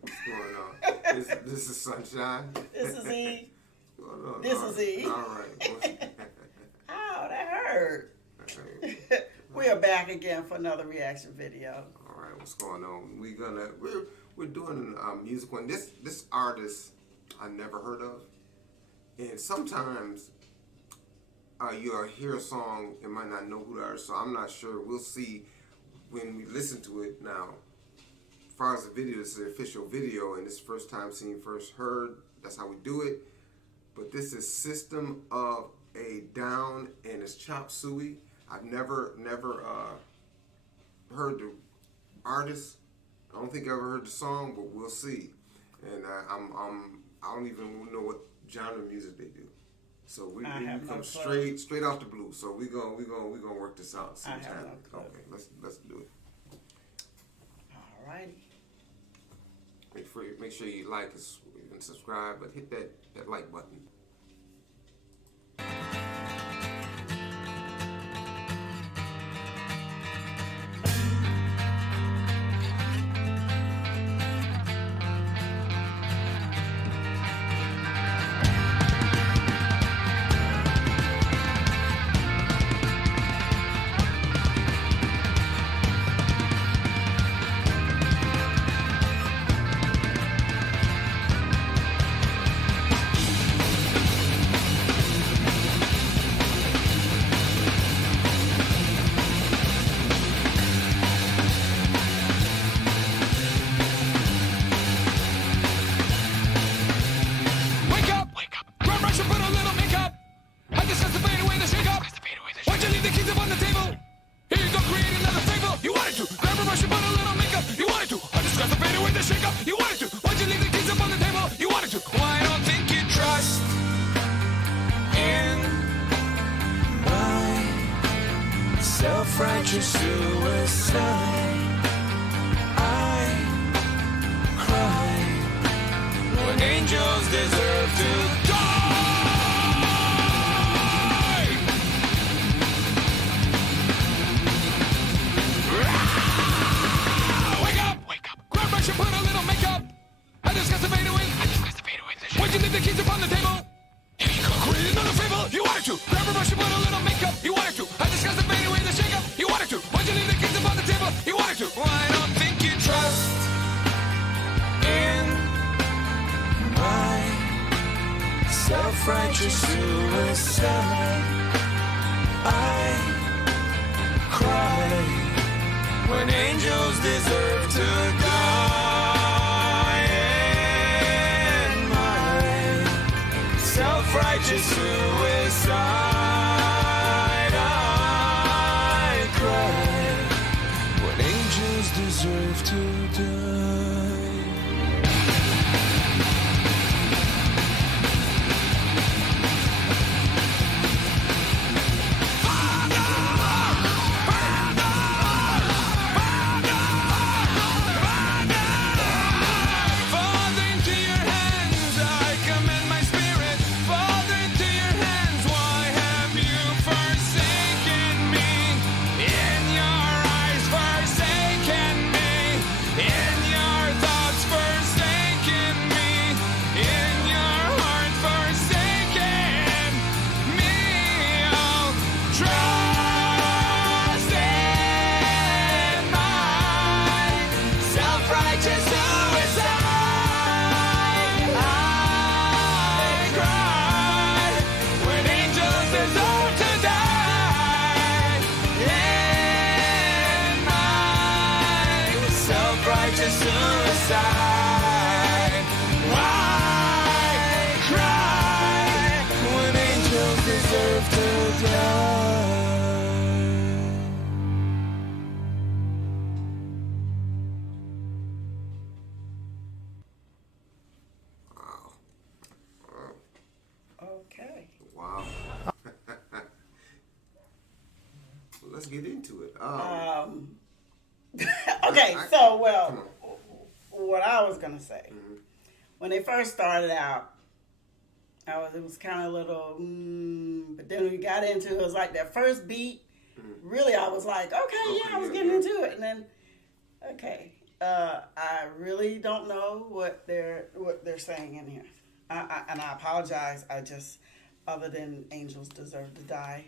What's going on? This is Sunshine. This is E. What's going on? This is E. All right. Ow, that hurt. Okay. We are back again for another reaction video. All right, what's going on? We're doing a musical, and this artist I never heard of, and sometimes you'll hear a song and might not know who the artist. So I'm not sure. We'll see when we listen to it. Now, as far as the video, this is the official video, and it's first time seen, first heard. That's how we do it. But this is System of a Down, and it's Chop Suey. I've never heard the artist. I don't think I ever heard the song, but we'll see. And I don't even know what genre of music they do. So we come straight off the blue. So we gonna work this out. See what's happening. Okay, let's do it. All righty. Make sure you like us and subscribe, but hit that like button. Self-righteous suicide. I cry when angels deserve to die. Wake up, grab brush and put a little makeup. I discuss the fade away. Why'd you leave the keys upon the table? Here you go, create another fable. You wanted to grab a brush and put a little makeup. You wanted to. I discuss the fade away, the shake up. You wanted to. Why'd you leave the keys upon the table? You wanted to. Well, I don't think you trust in my self-righteous suicide. I cry when angels deserve to die. In my self-righteous suicide. Deserve to die. Father, into your hands I commend my spirit. Father, into your hands, why have you forsaken me? In your eyes forsaken me. In your thoughts forsaken me. In your heart forsaken me. Oh, trust in my self-righteous suicide. I cry when angels deserve to die. In my self-righteous suicide. Why cry when angels deserve to die? Okay. Wow. Well, let's get into it. Okay, so, well, what I was going to say, when they first started out, it was kind of a little, but then when we got into it, it was like that first beat, really, I was like, okay, yeah, I was getting into it, and then, okay, I really don't know what they're saying in here. And I apologize. I just, other than angels deserve to die.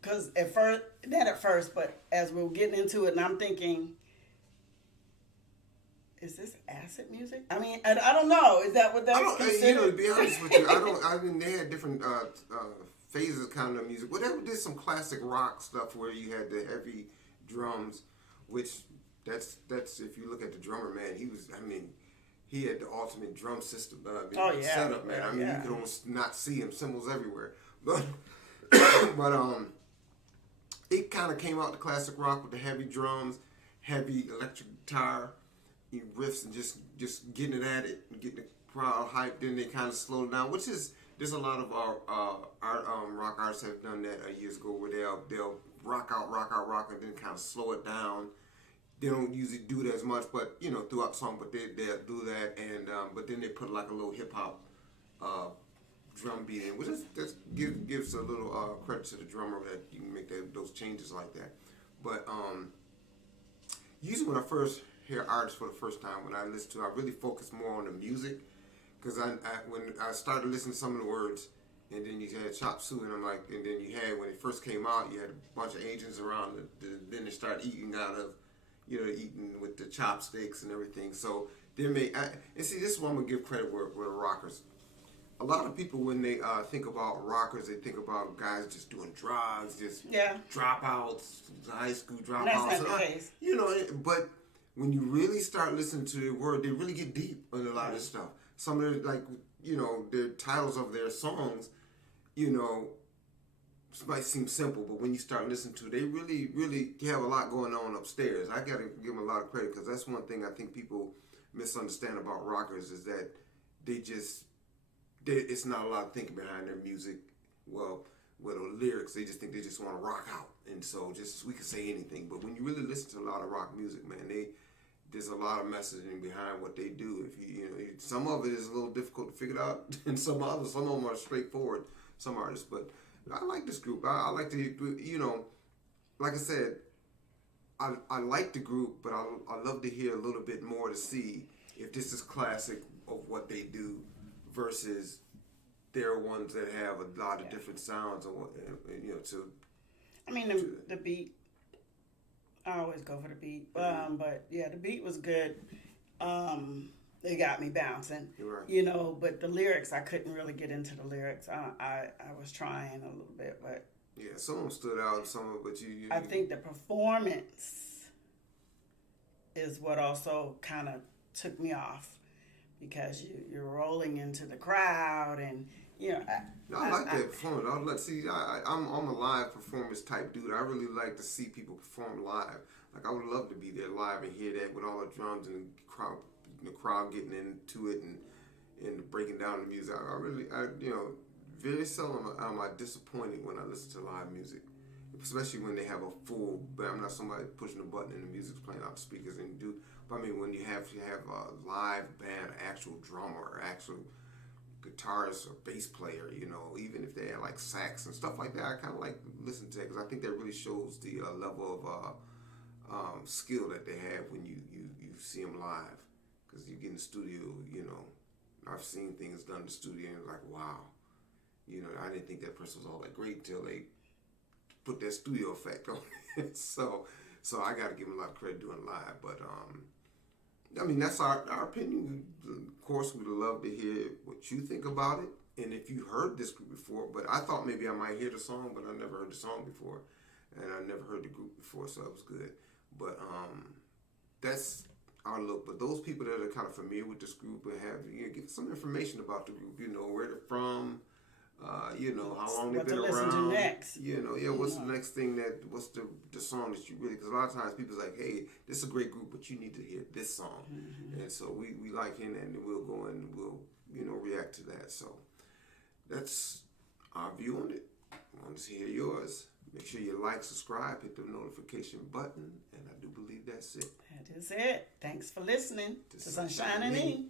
Because at first, not at first, but as we were getting into it, and I'm thinking, is this acid music? I mean, I don't know. Is that what that's considered? To be honest with you, I mean, they had different phases of kind of music. Whatever, did some classic rock stuff where you had the heavy drums, which that's if you look at the drummer, man, he had the ultimate drum system setup, man. I mean, you could almost not see him, cymbals everywhere. But it kind of came out the classic rock with the heavy drums, heavy electric guitar, riffs, and just getting it at it, and getting the crowd hyped. Then they kind of slowed it down, which is there's a lot of our rock artists have done that years ago, where they'll rock out, and then kind of slow it down. They don't usually do it as much, but throughout the song, but they'll do that, and but then they put like a little hip hop drum beat in, which gives a little credit to the drummer that you can make those changes like that. But usually when I first hear artists for the first time, when I listen to, I really focus more on the music, because when I started listening to some of the words, and then you had Chop Suey, and I'm like, and then you had, when it first came out, you had a bunch of Asians around, then they started eating out of, eating with the chopsticks and everything. So and see, this is what I'm gonna give credit with rockers. A lot of people, when they think about rockers, they think about guys just doing drugs, just dropouts, high school dropouts. That's not the case. But when you really start listening to the word, they really get deep on a lot of this stuff. Some of their titles of their songs, might seem simple, but when you start listening to it, they really, really have a lot going on upstairs. I got to give them a lot of credit, because that's one thing I think people misunderstand about rockers, is that it's not a lot of thinking behind their music. Well, with the lyrics, they just think they just want to rock out, and so we can say anything. But when you really listen to a lot of rock music, man, there's a lot of messaging behind what they do. If some of it is a little difficult to figure out, and some of them are straightforward. Some artists, but I like this group. I like to, like I said, I like the group, but I love to hear a little bit more to see if this is classic of what they do versus they're ones that have a lot of different sounds the beat. I always go for the beat, but yeah, the beat was good. They got me bouncing, right. But the lyrics, I couldn't really get into the lyrics. I was trying a little bit, but yeah, some of them stood out, some of it, but you I think the performance is what also kind of took me off, because you're rolling into the crowd, and I like that performance. I'm a live performance type dude. I really like to see people perform live. Like, I would love to be there live and hear that with all the drums and the crowd getting into it and breaking down the music. Very seldom am I disappointed when I listen to live music, especially when they have a full band. I'm not somebody pushing a button and the music's playing out the speakers but I mean, when you have a live band, actual drummer, or actual guitarist or bass player, even if they have like sax and stuff like that, I kind of like listening to that, because I think that really shows the level of skill that they have when you see them live. Because you get in the studio, I've seen things done in the studio and it's like, wow, I didn't think that person was all that great until they put that studio effect on it. So I got to give them a lot of credit doing live. But I mean, that's our opinion. Of course, we'd love to hear what you think about it, and if you heard this group before. But I thought maybe I might hear the song, but I never heard the song before, and I never heard the group before, so it was good. But that's our look. But those people that are kind of familiar with this group and have get some information about the group, where they're from, how long they've been around. What to listen to next. What's the next thing what's the song that you really, because a lot of times people's like, hey, this is a great group, but you need to hear this song. Mm-hmm. And so we like it, and we'll go and we'll, react to that. So that's our view on it. I want to hear yours. Make sure you like, subscribe, hit the notification button, and I do believe that's it. That is it. Thanks for listening to Sunshine and E.